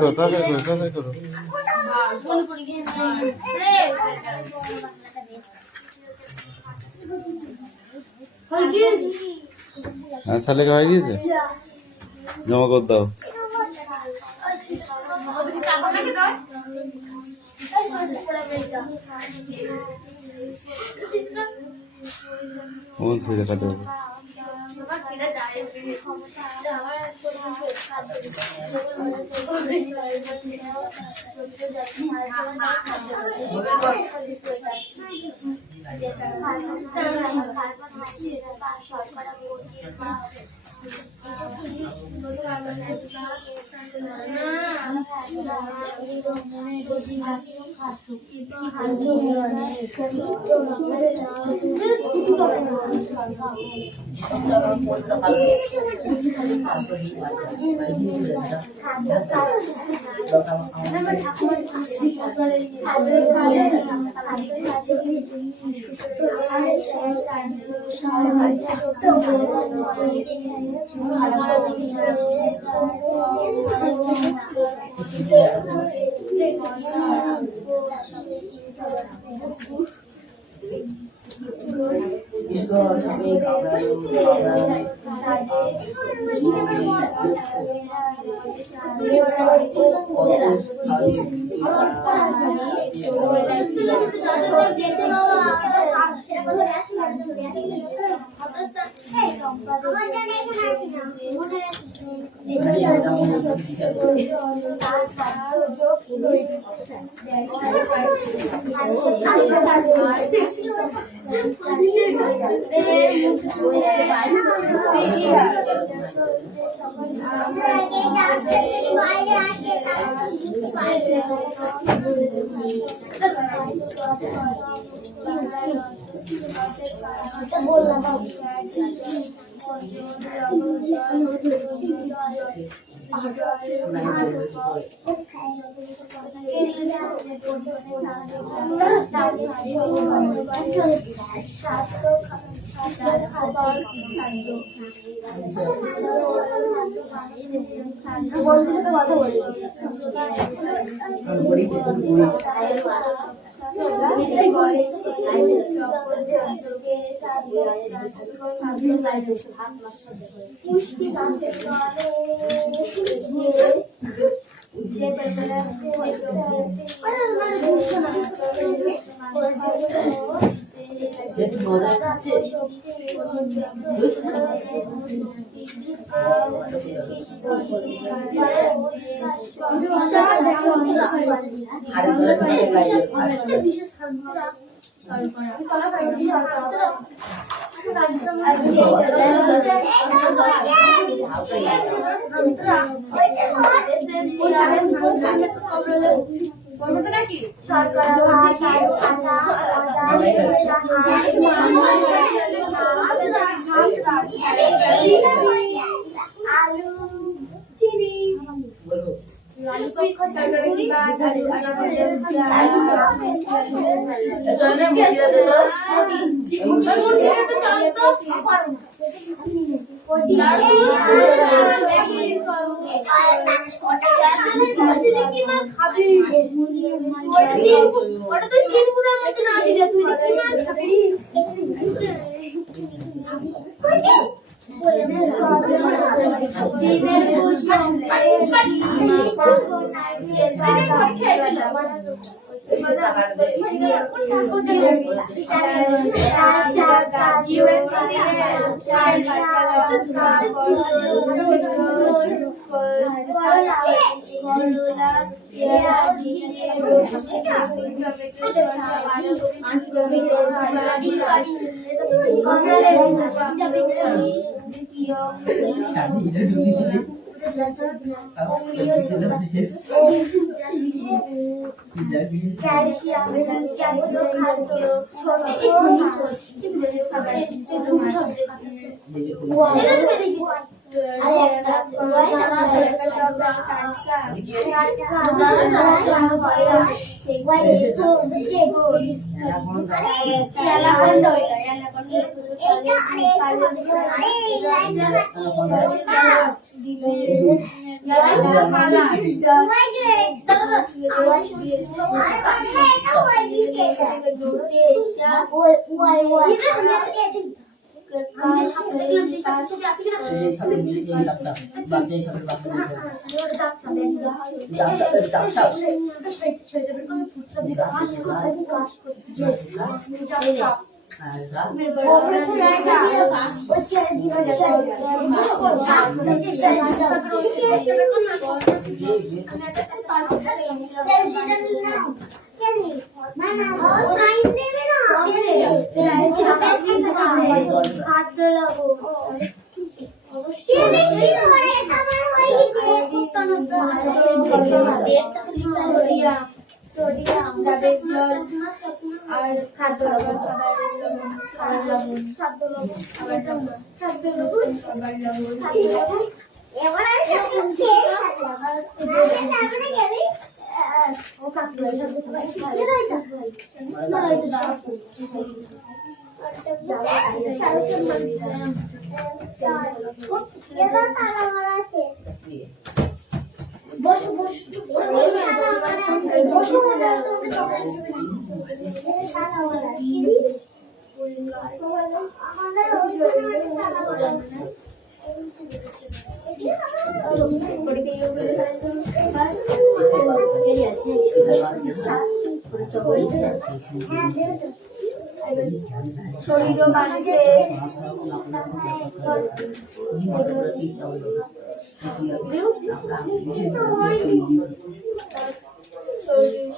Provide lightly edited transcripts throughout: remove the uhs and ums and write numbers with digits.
তাড়াতাড়ি করো। হ্যাঁ শালিকা হয়ে গিয়েছে, জমা করে দাও। কোন ছেলে কাটে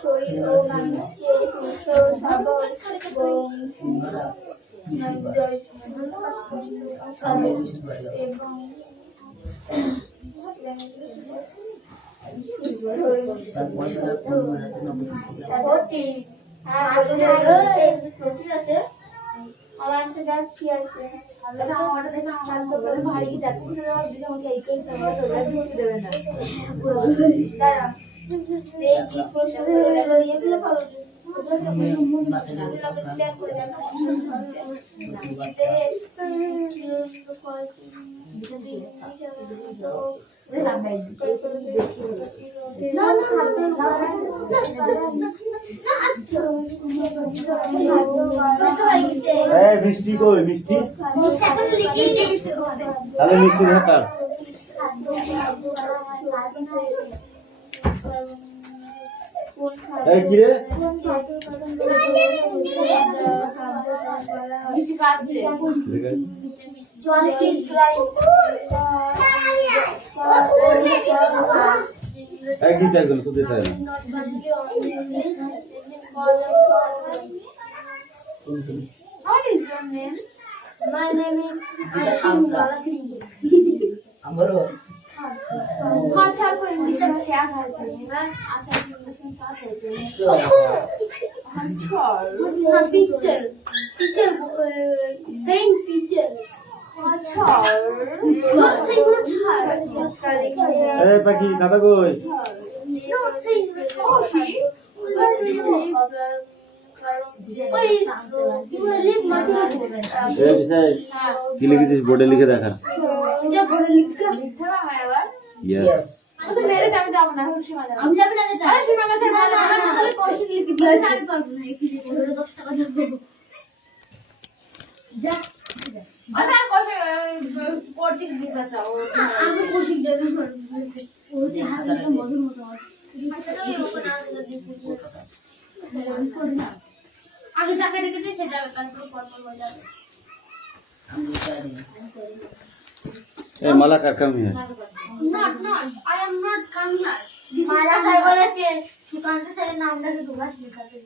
শরীর ও মানুষকে সুস্থ সবল এবং মিষ্টি কই মিষ্টি তাহলে মিষ্টি ভাতার এই কি রে এক দিন একজন খুঁজে পায় না What is your name? My name is Ashin Balakri. Amaro. हाँ अच्छा आपको इंग्लिश में क्या कहते हैं? मैं अच्छा इंग्लिश में क्या कहते हैं? हाँ पिक्चर पिक्चर saying picture अच्छा not saying এই পাখি খাতা কই not saying coffee এই বিষয় কি লিখেছিস বোর্ডে লিখে দেখা जब बोले लिख कर लिखा है यार यस तो मेरे जाने जाओ ना हम जब ना जाते अरे सुना मैं सर मैं तो क्वेश्चन लिख दिया जाने पर ना एक ही बोले 10 টাকা দেব जा अच्छा क्वेश्चन लिख बताओ আমি কোশিক যাবে ও ধার তো মধুর মতো আগে যাকে দেখেছি সে যাবে তারপর পরপর হয়ে যাবে ए मला का कम है not I am not come here মারা ভাই বলেছে সুকান্ত স্যারের নামটাকে ঢোকাস লেখাতে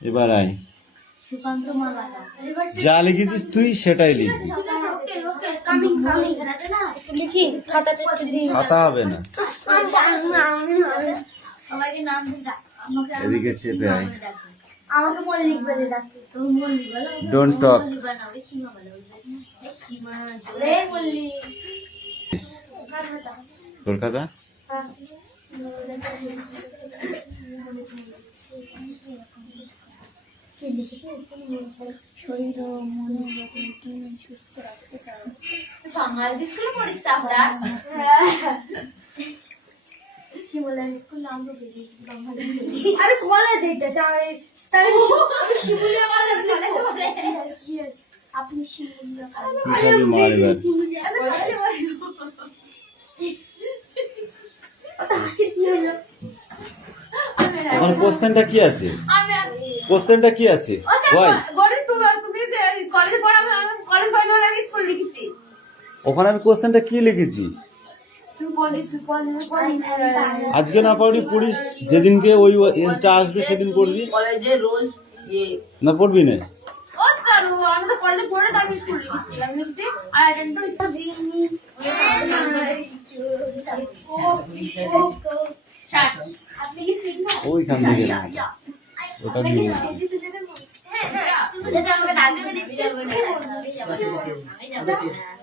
এবার আয় সুকান্ত মালাটা এবার যা লিখেছিস তুই সেটাই লিখ ওকে ওকে কামিং না লিখি খাতাটা দিই খাতা হবে না সবাইকে নাম দিন আমাকে এদিকে চেপে আয় আমাকে মল্লিক বলে ডাকে তো মল্লিক বলো ডোন্ট টক মল্লিক বানাও সীমা বলো এই সীমা রে মল্লিক কলকাতা কি লিখেছে শরীর ও মনে যখন তুমি সুস্থ রাখতে চাও বাংলা স্কুলে পড়িস আমরা শিমুলার স্কুল নাম বলে দিয়েছি বাংলা আরে কলেজ এটা চাই তাই শিমুলিয়া কলেজ বলে यस আপনি শিমুলিয়া খালি মারবে শিমুলিয়া এখন কোশ্চেনটা কি আছে কোশ্চেনটা কি আছে ওয়াই কলেজে পড়া কলেজ পড়ার আগে স্কুল লিখেছি ওখানে আমি কোশ্চেনটা কি লিখেছি আজকে না পড়বি পড়িস যেদিনকে ওই এজটা আসবে সেদিন পড়বি কলেজে রোজ না পড়বি না ও স্যার আমি তো কলেজে পড়ে তো আমি স্কুল লিখেছি আমি লিখেছি আই অ্যাটেন্ড টু স্কুল আপনি কি সিগমা ওইখান থেকে না ওটা নিয়ে যেটা আমাকে ডাকবে দেখতে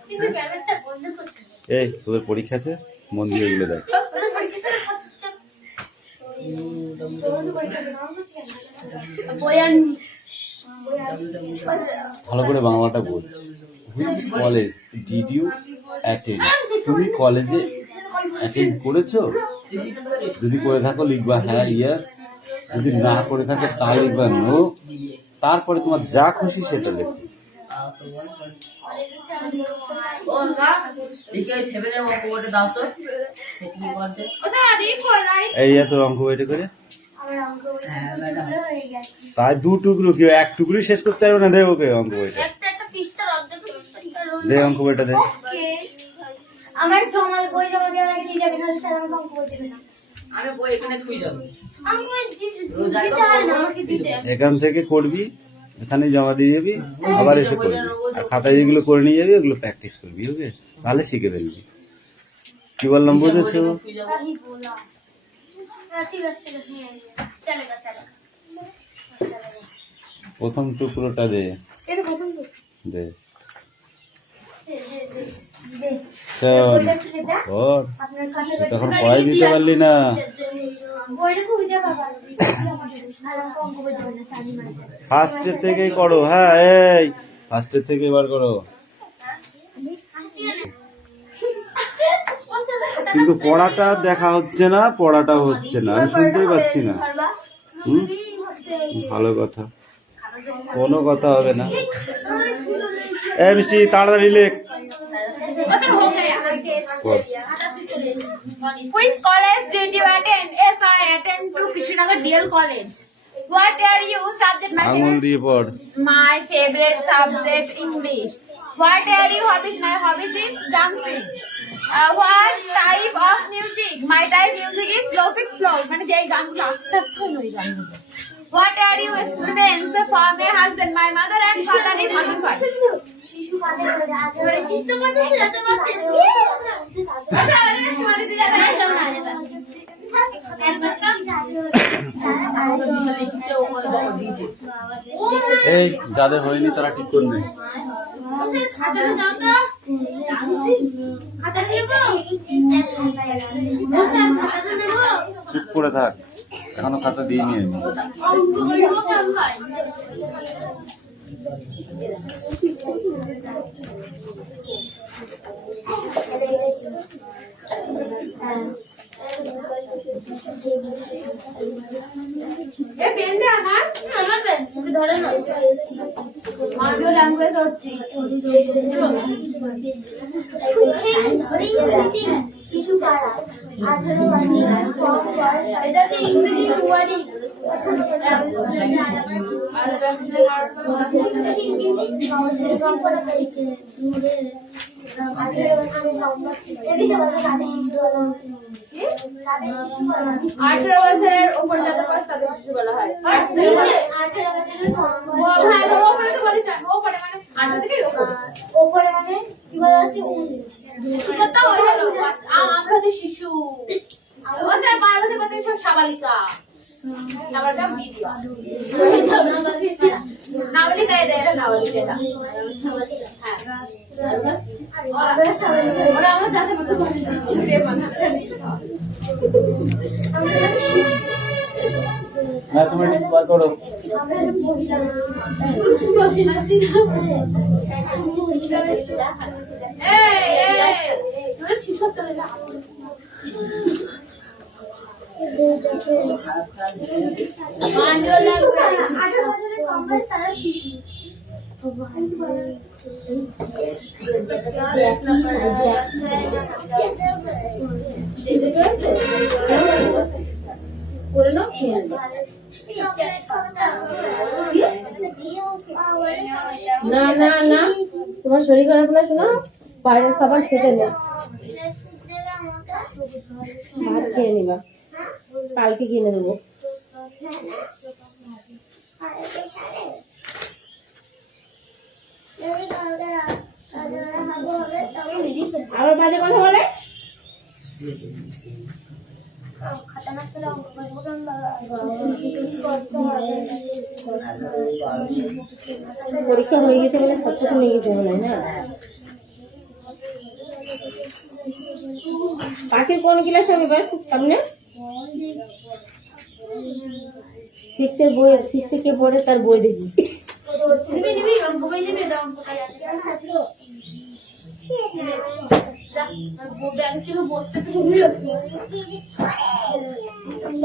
কিন্তু ব্যাপারটা বন্ধ করতে এই তোদের পরীক্ষা আছে মন দিয়ে এগুলো দেখ ভালো করে বাংলাটা বল which college did you attend তুমি কলেজে অ্যাটেন্ড করেছো যদি করে থাকো লিখবা হ্যাঁ ইয়েস যদি না করে থাকো তা লিখবা নো তারপরে তোমার যা খুশি সেটা লিখবে এই তোর অঙ্ক বইটা করে তাই দু টুকরো কেউ এক টুকরো শেষ করতে পারবে না দে ওকে অঙ্ক বইটা দে অঙ্ক বইটা দে আমার জমা বই জমা দেওয়ার আগে দিয়ে যাবেন নাহলে স্যার আমাকে অঙ্ক বই দেবে না আমি বই এখানে থুই যাব এখান থেকে করবি এখানে জমা দিয়ে যাবি আবার এসে করবি আর খাতায় যেগুলো করে নিয়ে যাবি ওগুলো প্র্যাকটিস করবি ওকে তাহলে শিখে ফেলবি কি বললাম বুঝেছো सही बोला ঠিক আছে চলেগা চলেগা প্রথম টুকরোটা দে এটা প্রথম দে দে চল ওর আপনার খাতা তখন পড়াই দিতে পারলি না বইটা তো বুঝা বাবা আর অঙ্ক বই দেবে না সানি মানে ফার্স্টের থেকেই করো হ্যাঁ এই ফার্স্টের থেকে এবার করো কিন্তু পড়াটা দেখা হচ্ছে না পড়াটা হচ্ছে না আমি শুনতেই পাচ্ছি না হুম ভালো কথা কোনো কথা হবে না এ মিষ্টি তাড়াতাড়ি লেখ Which college did you attend? Yes, I attend to Krishnanagar DL College. What are you subject? আঙুল দিয়ে পড় My favorite subject English. What are you hobbies? My hobbies is dancing. What type of music? My type music is lofi slow. মানে যে গানগুলো আস্তে আস্তে হলো এই গানগুলো। What are you students for my husband? My mother and father is husband. শিশু পাতে করে কৃষ্ণ পাতে যেতে পারতেছি। আচ্ছা আরে সমাধি দিয়ে যাবে কেমন আছে এই যাদের হয়নি তারা ঠিক করবে চুপ করে থাক এখনো খাতা দিয়ে নিয়ে এ পেন দে আমার পেন তুমি ধরে নাও আমিও ল্যাঙ্গুয়েজ হচ্ছি শিশু পাড়া 18 বছর এটা কি ইংরেজি ওয়ার্ডই আঠারো বছরের উপর যাদের বয়স তাদের শিশু বলা হয় ওপরে মানে কি বলা হচ্ছে আমরা হচ্ছে শিশু ওদের বারোতে পাতে সব সাবালিকা নাবালিকা নাবালিকা এরা নাবালিকা হ্যাঁ ওরা আমরা যাতে মতো ম্যাথমেটিক্স বার করো। না না না, তোমার শরীর খারাপ না, শোনো বাইরের খাবার খেতে নেই, ভাত খেয়ে নিবা, কালকে কিনে দেবো। আবার বাজে কথা বলে। পরীক্ষা হয়ে গেছে বলে সব কিছু নিয়ে গেছে মনে হয় না। পাখির কোন ক্লাস হবে বাস সামনে? 6 এর বই, 6 এ কে পড়ে তার বই দেখি।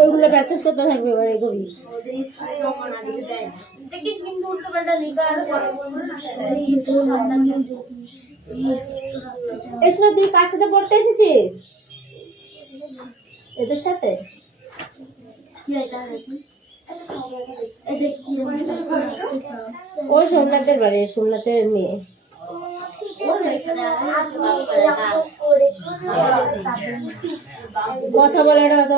ওইগুলো প্র্যাকটিস করতে থাকবে এবার এগোবি। এসব তুই কার সাথে পড়তে এসেছিস? এদের সাথে? ওই সোমনাথের বাড়ি, সোমনাথের মেয়ে। কথা বলাটা তো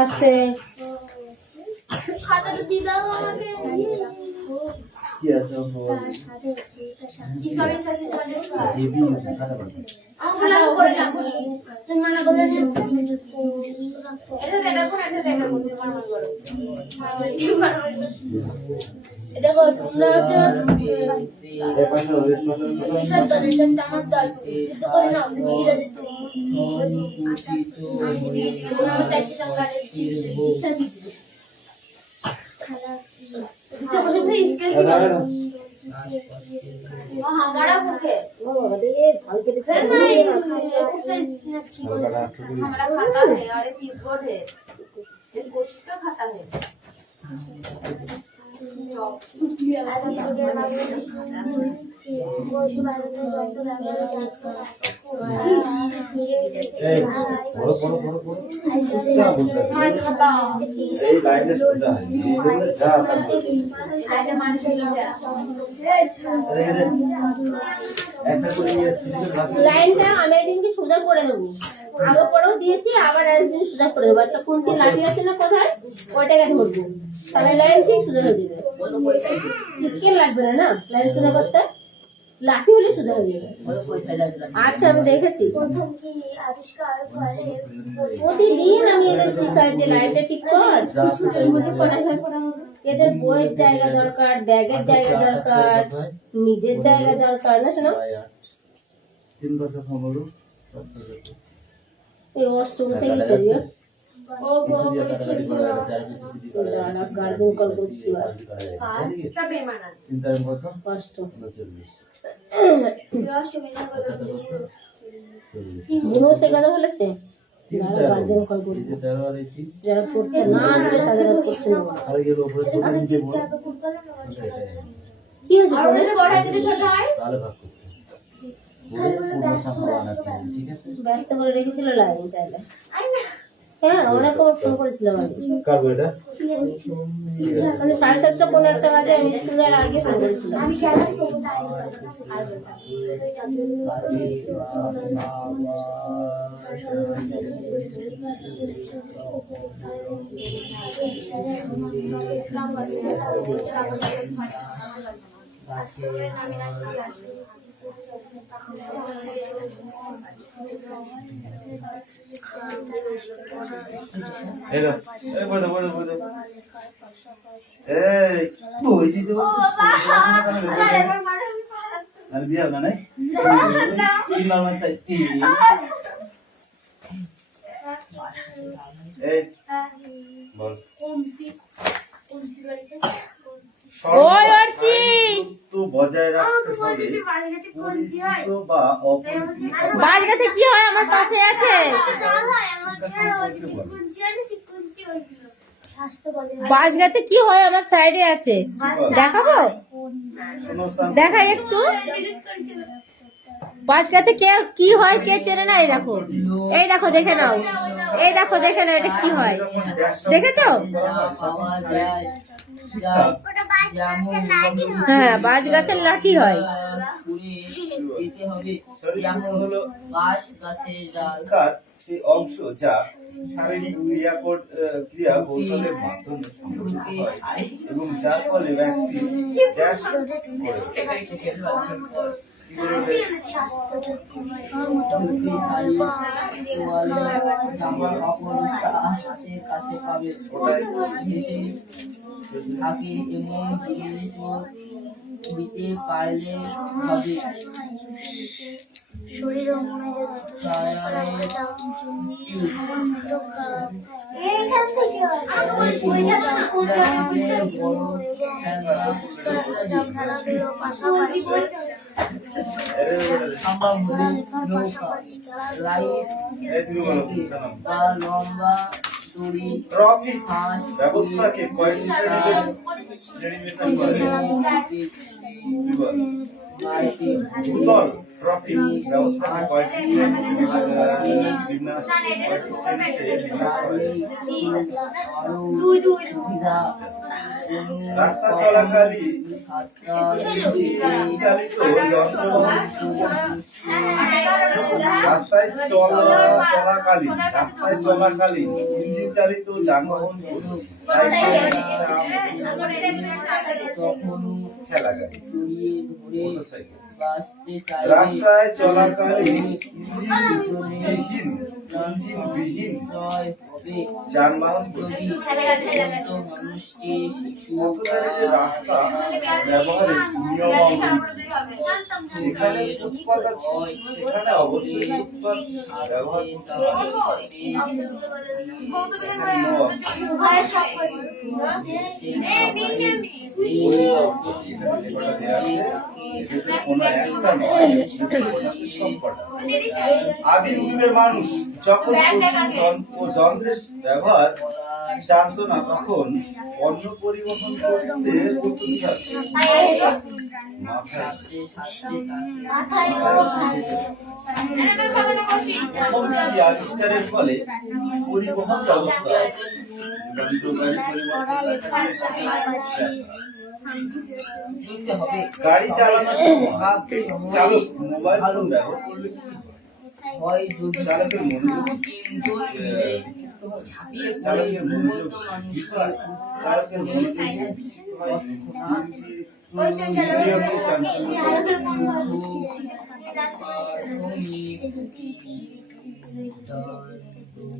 আছে। খাতাটা দিয়ে দাও আমাকে। কি আছে इसका भी सही है। ये भी खाना पड़ता है। আমরা করে না বলি তুমি মানে বলে এটা দেখো তুমি মানে করো দেখো তোমরা হচ্ছে এই পাশে ওরেস পাশে সব দলের চামচ দাও যুদ্ধ করে নাও মিলে দিত আমি দিয়েছি নাও চারটি সংখ্যা दिशा बोले भाई इसके सिवा हमारा भूख है वो दे झाल के दे नहीं एक्सरसाइज हमारा खाता है और एक पीस बोर्ड है एक गोश्त का खाता है লাইনটা আমি একদিনকে সোজা করে দেবো, আগে পরেও দিয়েছি, আবার একদিন সোজা করে দেবো। একটা কুঞ্চি লাঠি আছে না কোথায়, ওইটাকে ধরবো, তাহলে লাইন ঠিক সোজা হয়ে যাবে। কিছুই লাগবে না, লাইন সোজা করতে লাঠি হলে সোজা হয়ে যাবে। আচ্ছা আমি দেখেছি প্রতিদিন আমি এদের শিখাই যে লাইনটা ঠিক কর। এদের বইয়ের জায়গা দরকার, ব্যাগের জায়গা দরকার, নিজের জায়গা দরকার না শোনো। 3 বছর 15 এই অষ্টম থেকে চলিও গার্জেন কল করছি কষ্ট বুনো সে কথা বলেছে গার্জেন কল করছি যারা পড়তে না আসবে তাদের করছে না। কি হয়েছে ব্যস্ত করে রেখেছিল লাইন তাহলে হ্যাঁ অনেক ফোন করেছিলাম আমি কার বইটা? মানে 7:30 15টা বাজে আমি স্কুলের আগে ফোন করেছিলাম এই দাও, এই বই দাও, বই দাও, বই দাও। এই, বই দিতে বলছিস? আর বিয়ে হবে না, নাই? তিন মার মাথায় তিন। এই, বল। ওই অর্চি! দূরত্ব বজায় রাখতে হবে। পরিচিত বা অপরিচিত বাস গাছে কি হয় আমার পাশে আছে বাস গাছে কি হয় আমার সাইডে আছে দেখাবো কোনো স্থান দেখা একটু বাস গাছে কে কি হয় কে চেনে না এই দেখো দেখে নাও এই দেখো দেখে নাও এটা কি হয় দেখেছো হ্যাঁ বাঁশ গাছের লাঠি হয় হলো বাঁশ গাছের ডাল শিক্ষার সেই অংশ যা শারীরিক ক্রিয়া কৌশলের মাধ্যমে সংগঠিত হয় এবং যার ফলে ব্যক্তি ড্যাশ করে জামা কাপড় হাতের কাছে পাবে থাকে এমন জিনিসও দিতে পারলে হবে শরীর ও মনে লম্বা দড়ি ট্রফি ব্যবস্থাকে কয়েকটি শ্রেণীবিন্যাস করে ভূতল ট্রফি ব্যবস্থাকে কয়েকটি শ্রেণীতে বিন্যাস করে রাস্তা চলাকালী চালিত রাস্তায় চলাকালীন ইঞ্জিন চালিত যানবাহন খেলা গাড়ি মোটরসাইকেল রাস্তায় চলাকালীন ইঞ্জিনবিহীন যানবাহন পথচারীদের রাস্তা ব্যবহারের নিয়মাবলী যেখানে ফুটপাত আছে সেখানে অবশ্যই ফুটপাত ব্যবহার করতে আদিম যুগের মানুষ যখন পশু ও যন্ত্রের ব্যবহার জানতো না তখন পণ্য পরিবহন করতে প্রস্তুতি থাকতো আবিষ্কারের ফলে পরিবহন ব্যবস্থা গাড়ি চালানোর সময় চালক মোবাইল ফোন ব্যবহার করলে হয় যদি চালকের মনোযোগ চালকের মনোযোগ চালকের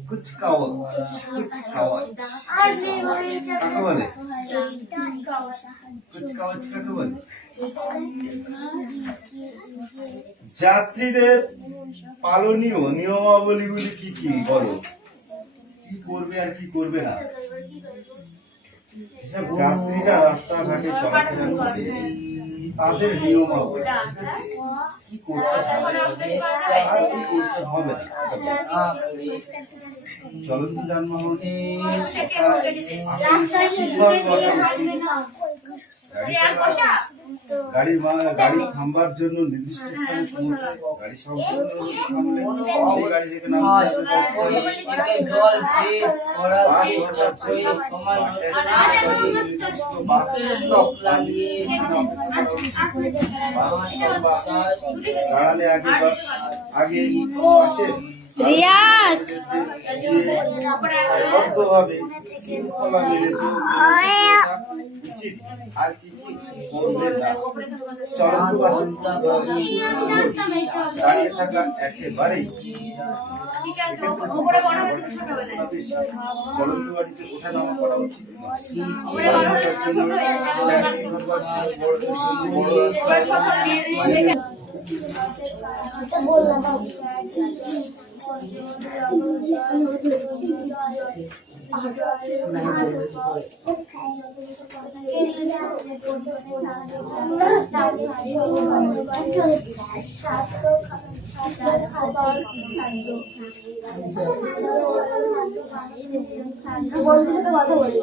কুচকাওয়াত কাকে বলে কুচকাওয়াত কাকে বলে যাত্রীদের পালনীয় নিয়মাবলীগুলি কি কি বলো কি করবে আর কি করবে না যেসব যাত্রীরা রাস্তাঘাটে চলাফেরা করে তাদের নিয়মাবলী কি করতে আর কি করতে হবে না চলন্ত যানবাহন গাড়ি থামবার জন্য নির্দিষ্ট স্থানে পৌঁছে গাড়ি সম্পূর্ণ থামলে গাড়ি থেকে নামতে হবে। এতে জল চেয়ে কড়াতে চাপড়ে সময় নষ্ট না করে মুখে নখ লাগিয়ে দাঁড়ালে আগে পাশে রিয়াস বদ্ধভাবে শৃঙ্খলা মেনে চলা উচিত। আর কি কি করবেন না। চলন্ত বাসন দাঁড়িয়ে থাকা একেবারেই চলন্ত গাড়িতে ওঠানামা করা উচিত নয়। বড় রাস্তায় বন্ধুর সাথে কথা বলি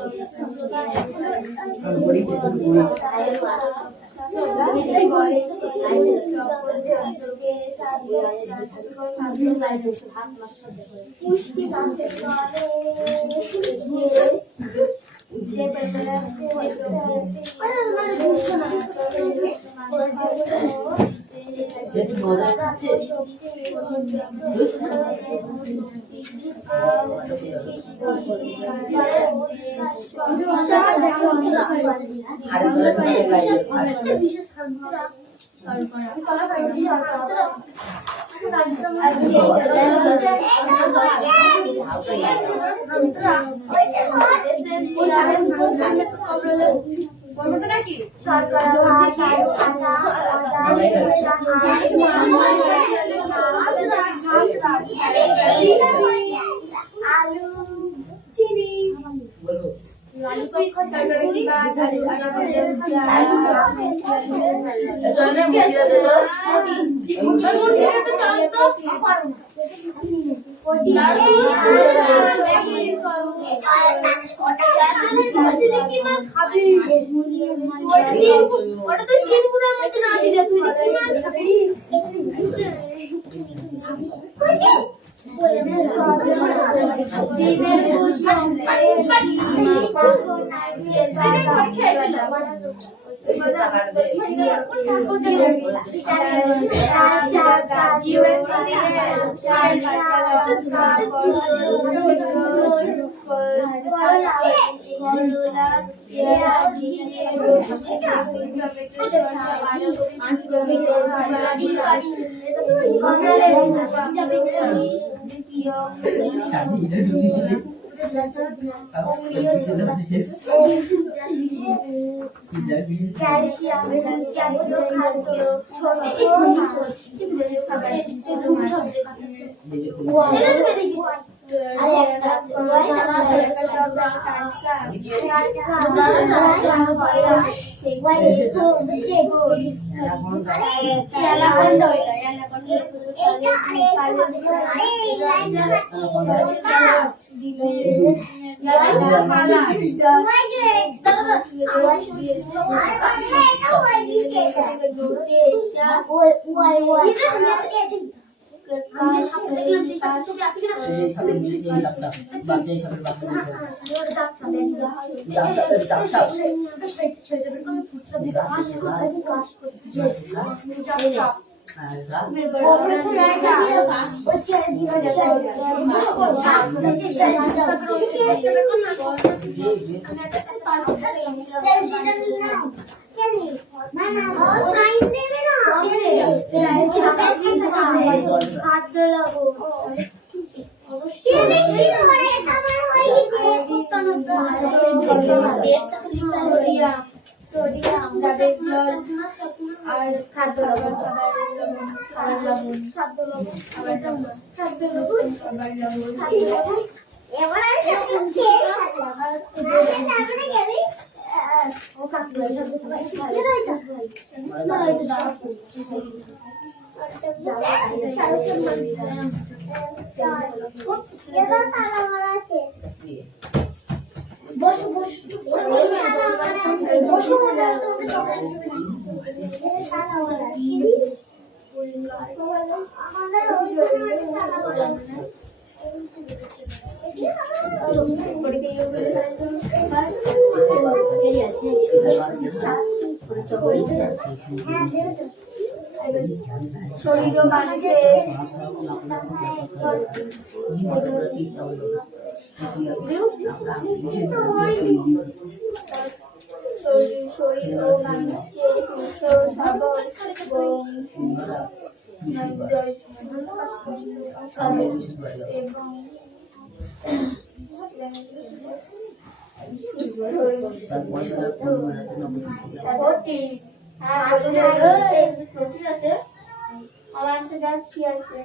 বসো বসো বসো তোমাকে চকলেট দিবে না আমাদের শরীর ও মানুষের শরীর ও মানুষকে সুস্থ সবল আমার একটা যাচ্ছি আছে